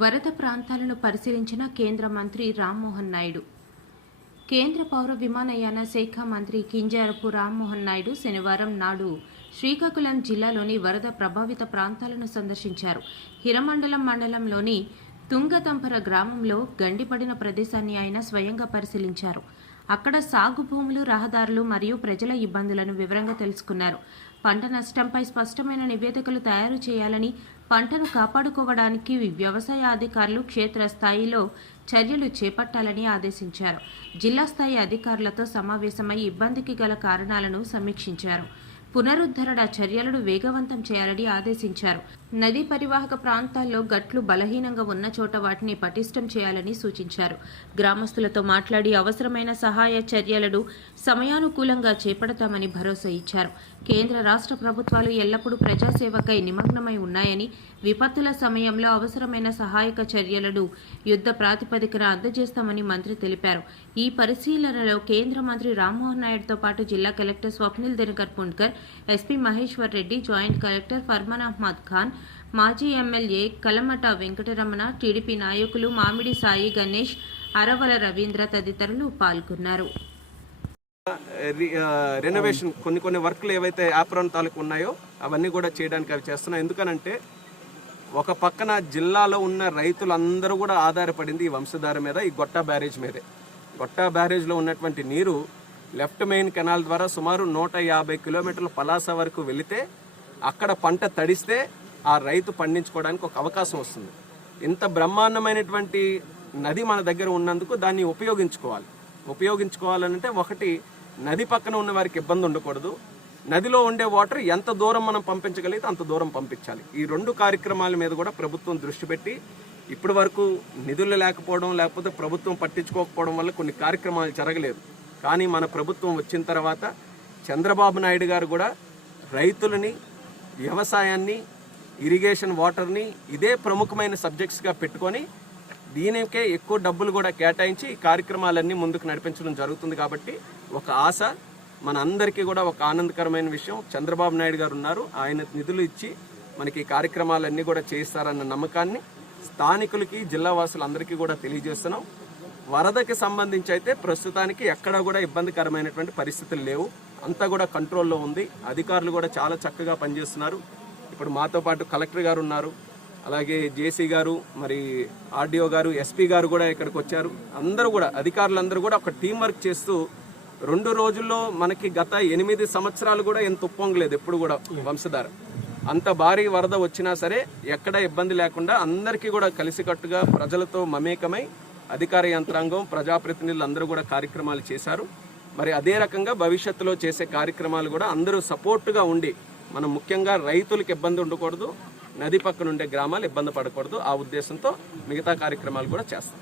వరద ప్రాంతాలను పరిశీలించిన కేంద్ర మంత్రి రామ్మోహన్ నాయుడు. కేంద్ర పౌర విమానయాన శాఖ మంత్రి కింజరాపు రామ్మోహన్ నాయుడు శనివారం నాడు శ్రీకాకుళం జిల్లాలోని వరద ప్రభావిత ప్రాంతాలను సందర్శించారు. హిరమండలం మండలంలోని తుంగతంపర గ్రామంలో గండిపడిన ప్రదేశాన్ని ఆయన స్వయంగా పరిశీలించారు. అక్కడ సాగు భూములు, రహదారులు మరియు ప్రజల ఇబ్బందులను వివరంగా తెలుసుకున్నారు. పంట నష్టంపై స్పష్టమైన నివేదికలు తయారు చేయాలని, పంటను కాపాడుకోవడానికి వ్యవసాయ అధికారులు క్షేత్రస్థాయిలో చర్యలు చేపట్టాలని ఆదేశించారు. జిల్లా స్థాయి అధికారులతో సమావేశమై ఇబ్బందికి గల కారణాలను సమీక్షించారు. పునరుద్ధరణ చర్యలను వేగవంతం చేయాలని ఆదేశించారు. నదీ పరివాహక ప్రాంతాల్లో గట్లు బలహీనంగా ఉన్న చోట వాటిని పటిష్టం చేయాలని సూచించారు. గ్రామస్తులతో మాట్లాడి అవసరమైన సహాయ చర్యలను సమయానుకూలంగా చేపడతామని భరోసా ఇచ్చారు. కేంద్ర రాష్ట్ర ప్రభుత్వాలు ఎల్లప్పుడూ ప్రజాసేవకై నిమగ్నమై ఉన్నాయని, విపత్తుల సమయంలో అవసరమైన సహాయక చర్యలను యుద్ధ ప్రాతిపదికన అందజేస్తామని మంత్రి తెలిపారు. ఈ పరిశీలనలో కేంద్ర మంత్రి రామ్మోహన్ నాయుడుతో పాటు జిల్లా collector Swapnil Dinakar Pundkar, SP Maheshwar Reddy, joint collector Farman Ahmed Khan, మాజీ ఎమ్మెల్యే కలమట వెంకటరమణ, టీడీపీ నాయకులు మామిడి సాయి గణేష్, అరవల రవీంద్ర తదితరులు పాల్గొన్నారు. రెనోవేషన్ కొన్ని వర్క్లు ఏవైతే యాప్రాన్ తాలూకు ఉన్నాయో అవన్నీ కూడా చేయడానికి అవి చేస్తున్నాం. ఎందుకనంటే ఒక పక్కన జిల్లాలో ఉన్న రైతులందరూ కూడా ఆధారపడింది ఈ వంశధార మీద, ఈ గొట్టా బ్యారేజ్ మీదే. గొట్టా బ్యారేజ్లో ఉన్నటువంటి నీరు లెఫ్ట్ మెయిన్ కెనాల్ ద్వారా సుమారు 150 కిలోమీటర్ల పలాస వరకు వెళితే అక్కడ పంట తడిస్తే ఆ రైతు పండించుకోవడానికి ఒక అవకాశం వస్తుంది. ఇంత బ్రహ్మాండమైనటువంటి నది మన దగ్గర ఉన్నందుకు దాన్ని ఉపయోగించుకోవాలంటే ఒకటి, నది పక్కన ఉన్న వారికి ఇబ్బంది ఉండకూడదు. నదిలో ఉండే వాటర్ ఎంత దూరం మనం పంపించగలిగితే అంత దూరం పంపించాలి. ఈ 2 కార్యక్రమాల మీద కూడా ప్రభుత్వం దృష్టి పెట్టి, ఇప్పటి వరకు నిధులు లేకపోవడం, లేకపోతే ప్రభుత్వం పట్టించుకోకపోవడం వల్ల కొన్ని కార్యక్రమాలు జరగలేదు. కానీ మన ప్రభుత్వం వచ్చిన తర్వాత చంద్రబాబు నాయుడు గారు కూడా రైతులని, వ్యవసాయాన్ని, ఇరిగేషన్ వాటర్ని ఇదే ప్రముఖమైన సబ్జెక్ట్స్గా పెట్టుకొని దీనికే ఎక్కువ డబ్బులు కూడా కేటాయించి ఈ కార్యక్రమాలన్నీ ముందుకు నడిపించడం జరుగుతుంది. కాబట్టి ఒక ఆశ, మన అందరికీ కూడా ఒక ఆనందకరమైన విషయం, చంద్రబాబు నాయుడు గారు ఉన్నారు. ఆయన నిధులు ఇచ్చి మనకి ఈ కార్యక్రమాలన్నీ కూడా చేస్తారన్న నమ్మకాన్ని స్థానికులకి, జిల్లావాసులందరికీ కూడా తెలియజేస్తున్నాం. వరదకి సంబంధించి అయితే ప్రస్తుతానికి ఎక్కడా కూడా ఇబ్బందికరమైనటువంటి పరిస్థితులు లేవు. అంతా కూడా కంట్రోల్లో ఉంది. అధికారులు కూడా చాలా చక్కగా పనిచేస్తున్నారు. ఇప్పుడు మాతో పాటు కలెక్టర్ గారు ఉన్నారు, అలాగే జేసీ గారు, మరి ఆర్డీఓ గారు, ఎస్పీ గారు కూడా ఇక్కడికి వచ్చారు. అందరూ కూడా అధికారులందరూ కూడా ఒక టీం వర్క్ చేస్తూ 2 రోజుల్లో మనకి గత 8 సంవత్సరాలు కూడా ఎంత ఉప్పొంగలేదు ఎప్పుడు కూడా వంశధార. అంత భారీ వరద వచ్చినా సరే ఎక్కడ ఇబ్బంది లేకుండా అందరికీ కూడా కలిసికట్టుగా ప్రజలతో మమేకమై అధికార యంత్రాంగం, ప్రజాప్రతినిధులు అందరూ కూడా కార్యక్రమాలు చేశారు. మరి అదే రకంగా భవిష్యత్తులో చేసే కార్యక్రమాలు కూడా అందరూ సపోర్టుగా ఉండి, మనం ముఖ్యంగా రైతులకు ఇబ్బంది ఉండకూడదు, నది పక్కన ఉండే గ్రామాలు ఇబ్బంది పడకూడదు, ఆ ఉద్దేశంతో మిగతా కార్యక్రమాలు కూడా చేస్తాం.